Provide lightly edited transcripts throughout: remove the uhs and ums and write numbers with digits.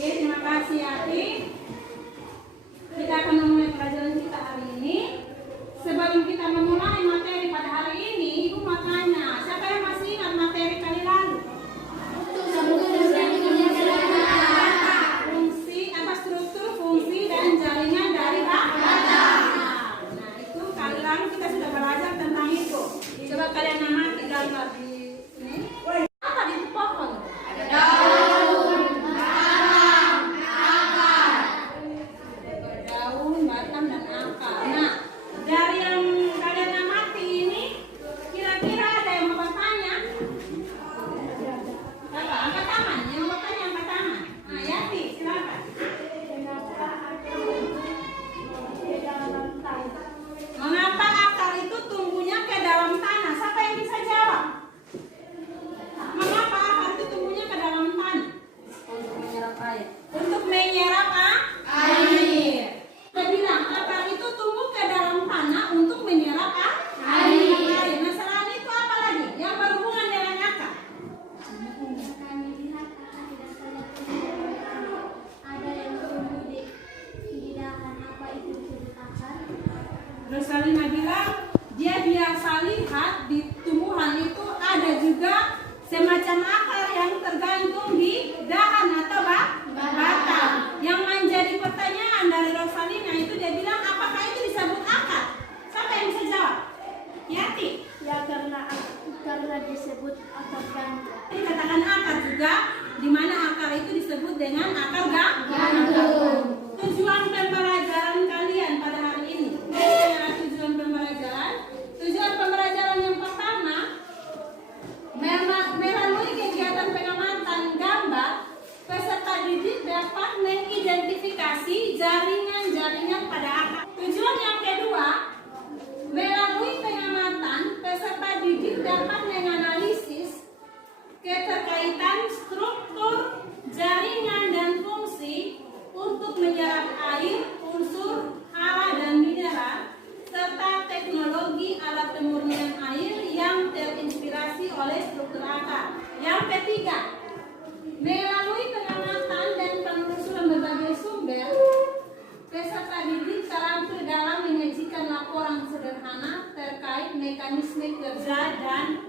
Oke, terima kasih Ati. Kita akan memulai pelajaran kita hari ini. Sebelum kita memulai materi pada hari ini, Ibu mau tanya, siapa yang masih ingat materi kali lalu? Fungsi, struktur, fungsi, dan jaringan dari data. Nah, itu kali lalu kita sudah belajar tentang itu. Coba kalian amati gambar di sini. Apa di pohon? Ada daun, batang, dan akar. Nah, dari yang kalian amati ini, kira-kira ada yang mau bertanya? Apa? Angkat tangan. Yang mau bertanya angkat tangan. Nah, Yati, silakan. Mengapa akar itu tumbuhnya ke dalam tanah? Siapa yang bisa jawab? Mengapa akar itu tumbuhnya ke dalam tanah? Untuk menyerap air. Untuk menyerap air. Kita bilang akar itu tumbuh ke dalam tanah untuk menyerap air. Nah, selain itu apa lagi yang berhubungan dengan akar? Ada yang tumbuh di dahan, apa itu disebut akar? Rosalina bilang dia biasa lihat di tumbuhan itu ada juga semacam akar yang tergantung di dahan atau batang. Yang menjadi pertanyaan dari Rosalina itu dia bilang apakah itu disebut akar? Siapa yang bisa jawab? Yati? Ya karena disebut akar ganja. Dikatakan akar juga, di mana akar itu disebut dengan akar Gantung. Tujuan pembelajaran kalian pada hari ini. Adalah tujuan pembelajaran. Tujuan pembelajaran yang pertama, melalui kegiatan pengamatan gambar, peserta didik dapat mengidentifikasi jaringan-jaringan pada akar. Tujuan yang kedua, melalui pengamatan, peserta didik dapat menganalisis keterkaitan struktur, jaringan, dan fungsi untuk menyerap air, unsur, hara, dan mineral, serta teknologi alat pemurnian air yang terinspirasi oleh struktur akar. Yang ketiga, melalui pengamatan dan penelusuran berbagai sumber, peserta didik terampil dalam menyajikan laporan sederhana terkait mekanisme kerja dan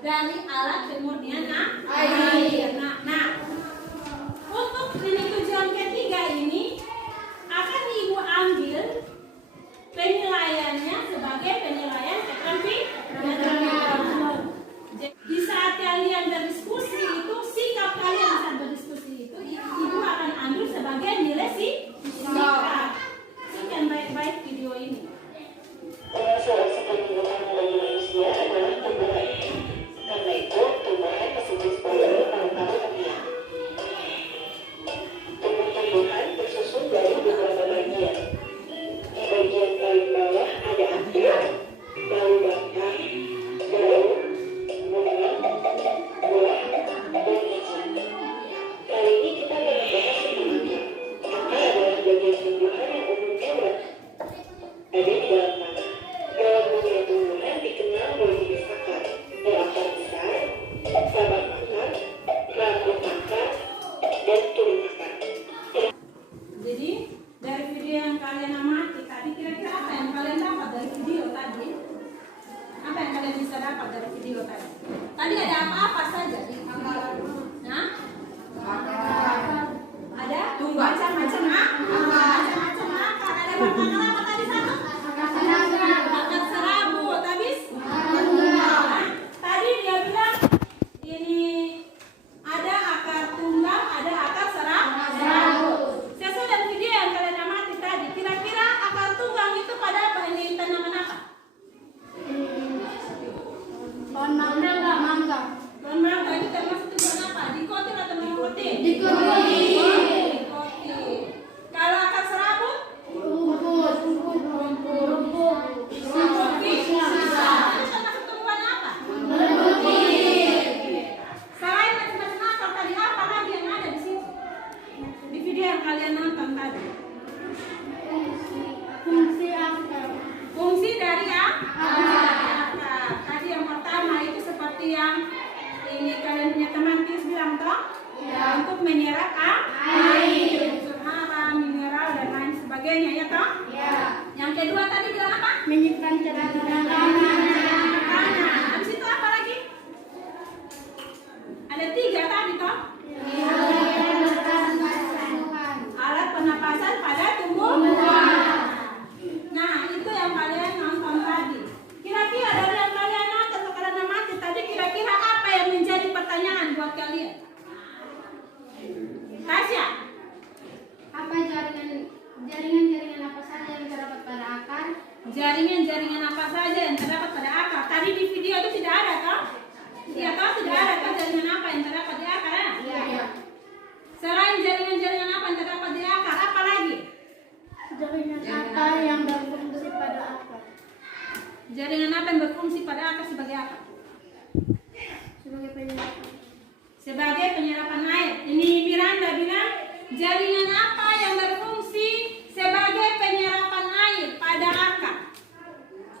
dari alat pemurnian air. Nah, untuk tujuan ketiga ini akan Ibu ambil penilaiannya sebagai penilaian keterampilan. Di saat kalian berdiskusi itu, sikap kalian saat berdiskusi itu, Ibu akan ambil sebagai nilai sikap. Sekian baik-baik video ini. Suara seperti mulai usia adalah tumbuhan. Karena itu, tumbuhan masih disponsori paru-paru alamiah. Tumbuh-tumbuhan tersusun dari beberapa bagian. Di bagian paling bawah ada akar, lalu batang, daun, bunga, buah, dan biji. Kali ini kita akan membahas tentang akar. Akar adalah bagian tumbuhan yang umumnya ada di dalam tanah. Dalam dunia tumbuhan dikenal dua jenis akar, akar besar, cabang akar, rambut akar, dan turun akar. Jadi dari video yang kalian amati tadi, kira-kira apa yang kalian dapat dari video tadi? Apa yang kalian bisa dapat dari video tadi? Tadi ada apa-apa saja di akar? Nah, ada macam-macam akar. Ada berapa apa tadi satu? Akar serabut. Habis? Tadi dia bilang ini ada akar tunggal, ada akar serabut. Sesuai dengan video yang kalian amati tadi, kira-kira akar tunggang itu pada apa? Ini tanaman apa? Pohon mangga. Pohon mangga itu termasuk tumbuhan apa? Dikotil atau mengkotil? Dikotil. Kalau akar serabut? Rumput. Sisa. Itu termasuk tumbuhan apa? Rumput. Selain macam-macam akar tadi, apa lagi yang ada di situ? Di video yang kalian nonton tadi. Fungsi akar. Fungsi dari akar. Tadi yang pertama itu seperti yang ini kalian punya teman Tius bilang toh, untuk menyerap air. sebagainya, ya toh? Ya. Yang kedua tadi bilang apa? Menyimpan catatan makanan. Makanan. Habis itu apa lagi? Ada 3 tadi toh? Alat pernapasan pada tumbuhan. Nah, itu yang kalian nonton tadi. Kira-kira dari yang kalian nonton sekarang amati tadi, kira-kira apa yang menjadi pertanyaan buat kalian? Tasya, Apa jaringan apa saja yang terdapat pada akar? jaringan-jaringan apa saja yang terdapat pada akar? Tadi di video itu tidak ada toh? Iya toh, tidak ada toh jaringan apa yang terdapat di akar ya? Iya. Selain jaringan-jaringan apa yang terdapat di akar, apa lagi? Jaringan akar yang berfungsi pada akar. Jaringan apa yang berfungsi pada akar sebagai apa? Sebagai penyerapan. Sebagai penyerapan air. Ini Miranda bilang jaringan apa yang berfungsi sebagai penyerapan air pada akar?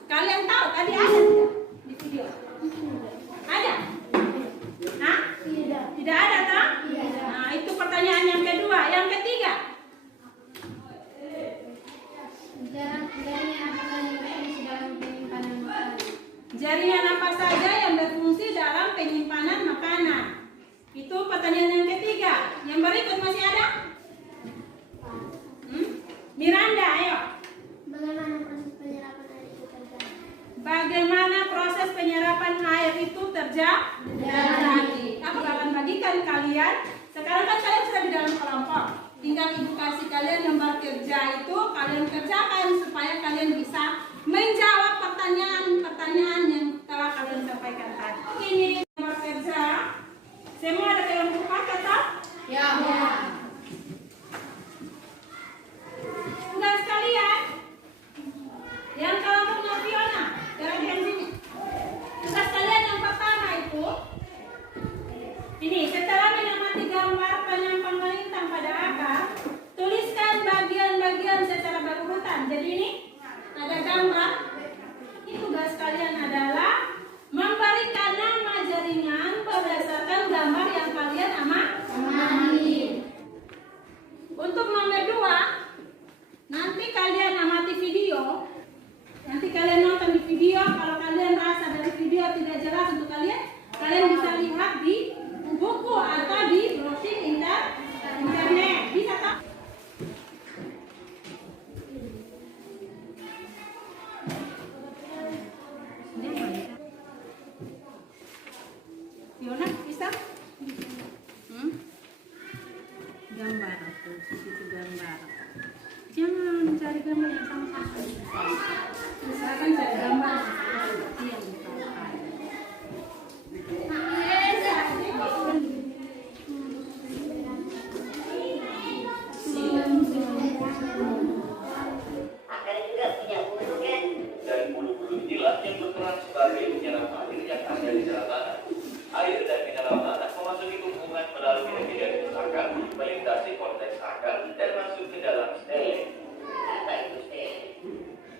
Kalian tahu tadi ada tidak di video? Ada? Hah? Tidak. Tidak ada toh? Tidak. Nah, itu pertanyaan yang kedua. Yang ketiga, Jaringan apa saja yang berfungsi dalam penyimpanan makanan? jaringan apa saja yang berfungsi dalam penyimpanan makanan? Itu pertanyaan yang ketiga. Yang berikut masih ada? Miranda, ayo. Bagaimana proses penyerapan air itu terjadi? Bagaimana proses penyerapan air itu terjadi? Aku akan bagikan kalian. Sekarang kan kalian sudah di dalam kelompok. Tinggal ibu kasih kalian lembar kerja itu, kalian kerjakan supaya kalian bisa menjawab pertanyaan-pertanyaan yang telah kalian sampaikan tadi. Ini lembar kerja. Semua ada dalam buku paket toh? Ya. Tugas kalian yang kelompoknya Fiona, perhatikan sini. Tugas kalian yang pertama itu, ini setelah mengamati gambar penyampang melintang pada akar, tuliskan bagian-bagian secara berurutan. Jadi ini ada gambar. Ini tugas kalian adalah memberikan nama jaringan berdasarkan gambar yang kalian amati. Untuk nomor 2, nanti kalian amati video. Nanti kalian nonton di video. Kalau kalian rasa dari video tidak jelas untuk kalian, kalian bisa lihat di buku atau di browsing internet. Bisa tak? Fiona bisa? Gambar atau situ gambar. Jangan cari gambar yang sama-sama. Misalkan cari gambar seperti yang dipakai. Akan juga punya bulu kan? Dan bulu-bulu inilah yang berperan sebagai penyerap air yang ada di dalam tanah. Air dan mineral tanah memasuki hubungan melalui epidermis akar, melintasi korteks akar, dan masuk ke dalam stele. Apa itu stele?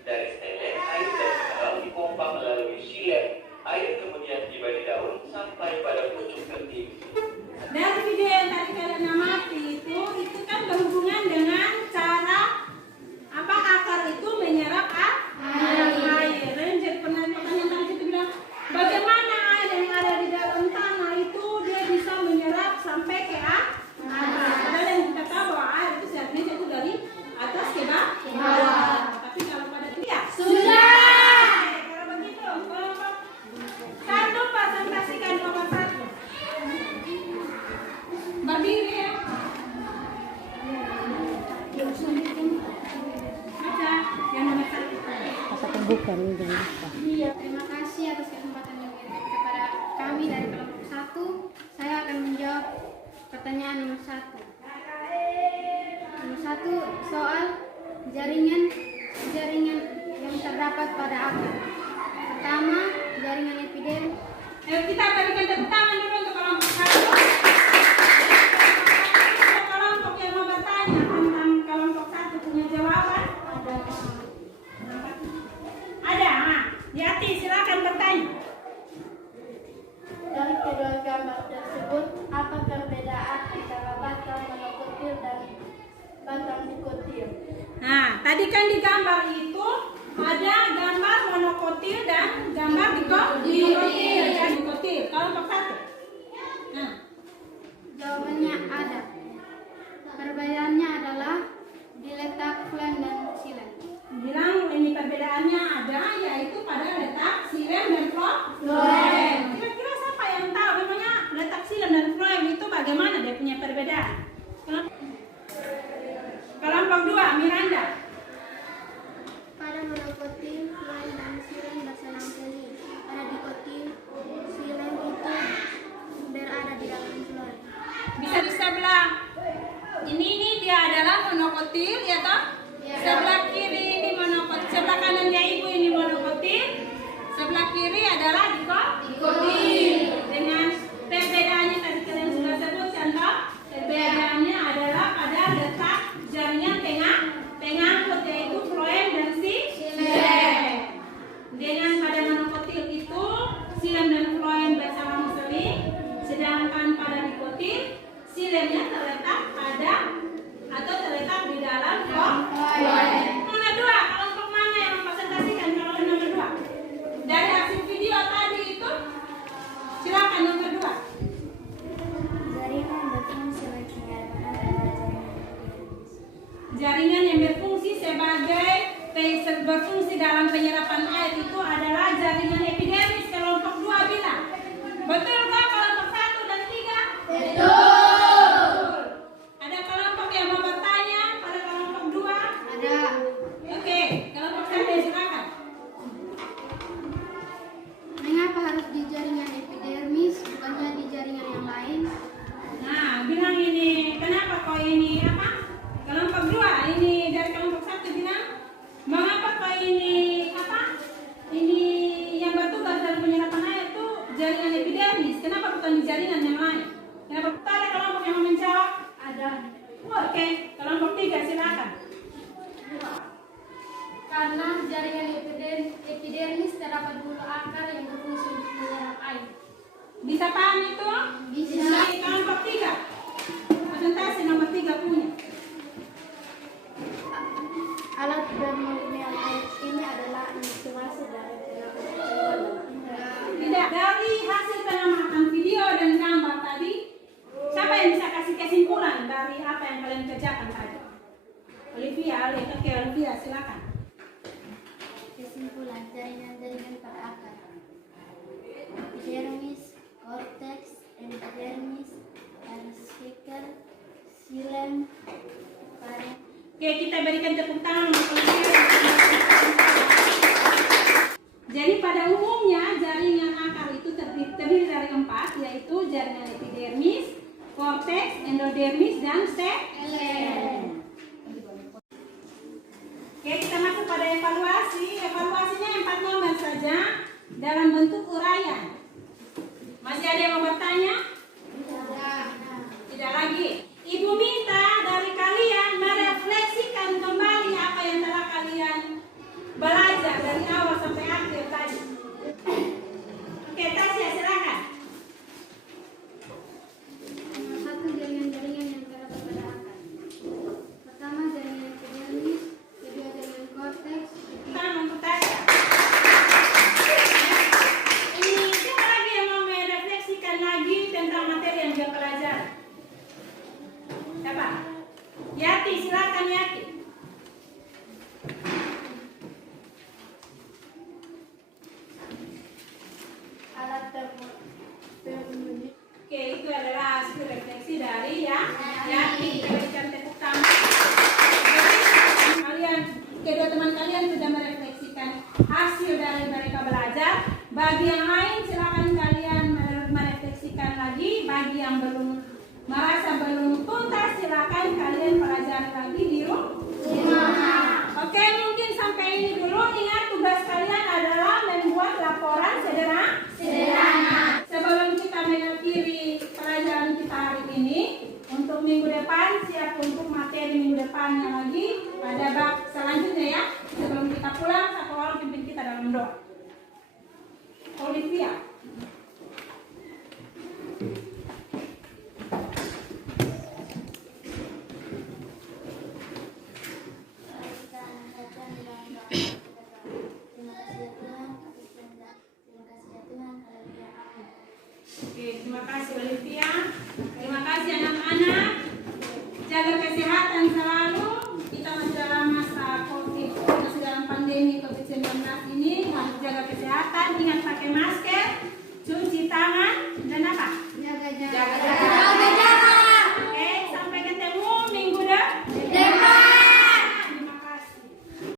Dari stele, air dan mineral dipompa melalui silet. Air kemudian tiba di daun sampai pada pucuk tertinggi. Dari video yang tadi kalian amati itu kan berhubungan dengan cara apa akar itu menyerap air. Ranger pernah pertanyaan tadi itu bilang bagaimana air yang ada di dalam tanah itu dia bisa menyerap sampai ke atas. Padahal yang kita tahu bahwa air itu sebenarnya itu dari atas ke bawah. Tapi kalau pada dia sudah. Kalau begitu kelompok 1 presentasikan nomor 1. Berdiri ya. Baca yang nomor 1. Iya, terima kasih atas kesempatan yang diberikan kepada kami dari kelompok 1. Saya akan menjawab pertanyaan nomor 1. Nomor 1, soal jaringan yang terdapat pada akar. Pertama, jaringan epidermis. Kita berikan tepuk tangan dulu untuk kelompok 1. Kelompok yang mau bertanya tentang kelompok 1 punya jawaban? Ada. Yati, silakan bertanya. Dari kedua gambar tersebut, apa perbedaan antara batang monokotil dan batang dikotil? Nah, monokotil, ya toh? Sebelah kiri ini monokotil, sebelah kanannya ibu ini monokotil, sebelah kiri adalah dikotil. Dengan perbedaannya tadi kalian sudah sebut contoh, perbedaannya adalah pada letak jaringan pengangkut yaitu floem dan silem. Dengan pada monokotil itu silem dan floem bersama seling, sedangkan pada dikotil silemnya terletak pada atau terletak di dalam floem. Nomor 2, kelompok mana yang mempresentasikan kalau nomor 2? Dari hasil video tadi itu, silakan nomor 2. Jaringan yang berfungsi sebagai berfungsi dalam penyerapan air itu adalah jaringan epidermis. Kelompok 2 bilang. Betulkah kelompok 1 dan 3? Betul. Ada kelompok yang mau bertanya pada kelompok 2? Ada. Oke, kelompok 1 silakan. Mengapa harus di jaringan epidermis bukannya di jaringan yang lain? Nah, bilang ini kenapa kok ini apa? Kelompok 2 ini dari kelompok 1 bilang mengapa kok ini apa? Ini yang bertugas dalam penyerapan air itu jaringan epidermis. Kenapa bukan di jaringan yang lain? Kenapa? Ada kelompok yang mau menjawab? Ada. Oke, kelompok 3 silakan. Karena jaringan epidermis terdapat bulu akar yang berfungsi untuk menyerap air. Bisa paham itu? Bisa. Ini kelompok 3. Presentasi nomor 3 punya. Alat bermurnian air ini adalah instalasi dari Tidak, dari hasil pengamatan video dan gambar tadi, siapa yang bisa kasih kesimpulan dari apa yang kalian kerjakan tadi? Olivia, silakan. Kesimpulan jaringan-jaringan pada akar. Epidermis, cortex, endodermis, ariskiker, silem, parent. Oke, kita berikan tepuk tangan untuk Olivia. Jadi pada umumnya jaringan akar itu terdiri dari 4, yaitu jaringan epidermis, cortex, endodermis, dan silem. Oke, kita masuk pada evaluasi. Evaluasinya 4 nomor saja dalam bentuk uraian. Masih ada yang mau bertanya? Tidak lagi. Ibu minta dari kalian merefleksikan kembali apa yang telah kalian belajar dari awal sampai akhir tadi. Oke, Tasya silakan. Nomor 1 jaringan-jaringan yang terdapat pada akar. Pertama jaringan epidermis, kedua jaringan cortex, Tangan untuk Tasya. Ini siapa lagi yang mau merefleksikan lagi tentang materi yang dia pelajari? Siapa? Yati, silakan Yati. alat bermurnian. Oke, itu adalah hasil refleksi dari Yati. Berikan tepuk tangan. Kedua teman kalian sudah merefleksikan hasil dari mereka belajar. Bagi yang lain silakan kalian merefleksikan lagi. Bagi yang belum merasa belum tuntas silakan kalian pelajari lagi di rumah. Oke, mungkin sampai ini dulu. Ingat tugas kalian adalah membuat laporan sederhana. Sebelum kita mengakhiri pelajaran kita hari ini, untuk minggu depan siap untuk materi minggu depannya lagi pada bab selanjutnya ya. Sebelum kita pulang, satu orang pimpin kita dalam doa. Olivia. Oke, terima kasih Olivia. Terima kasih anak-anak. Jaga kesehatan selalu. Kita masih dalam masa COVID, masih dalam pandemi COVID-19 ini.